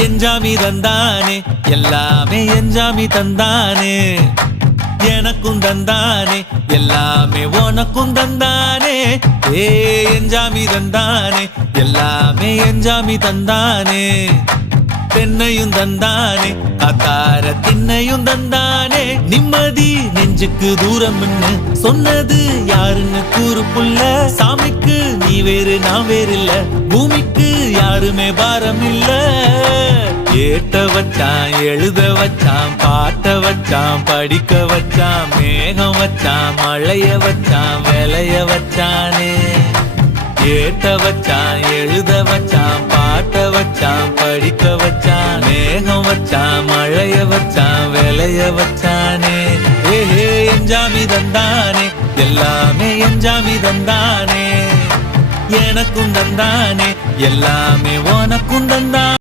எஞ்சாமி தந்தானே எல்லாமே எஞ்சாமி தந்தானே எனக்கும் தந்தானே எல்லாமே உனக்கும் தந்தானே ஏ எஞ்சாமி தந்தானே எல்லாமே எஞ்சாமி தந்தானே தென்னையும் தந்தானே காத்தார திண்ணையும் தந்தானே நிம்மதி நெஞ்சுக்கு தூரம்னு சொன்னது யாருன்னு கூறு புள்ள சாமிக்கு நீ வேறு நான் வேறு இல்ல பூமிக்கு யாருமே பாரம் இல்ல ஏத்த வச்சான் எழுத வச்சான் பாட்ட வச்சான் படிக்க வச்சான் மேகம் வச்சான் மழைய வச்சான் விளைய வச்சானே ஏத்த வச்சான் எழுத வச்சான் பாட்ட வச்சான் படிக்க வச்சான் மேகம் வச்சான் மழைய வச்சான் விளைய வச்சானே ஏஹே எஞ்சாமி தந்தானே எல்லாமே எஞ்சாமி தந்தானே எனக்கும் தந்தானே எல்லாமே உனக்கும் தந்தானே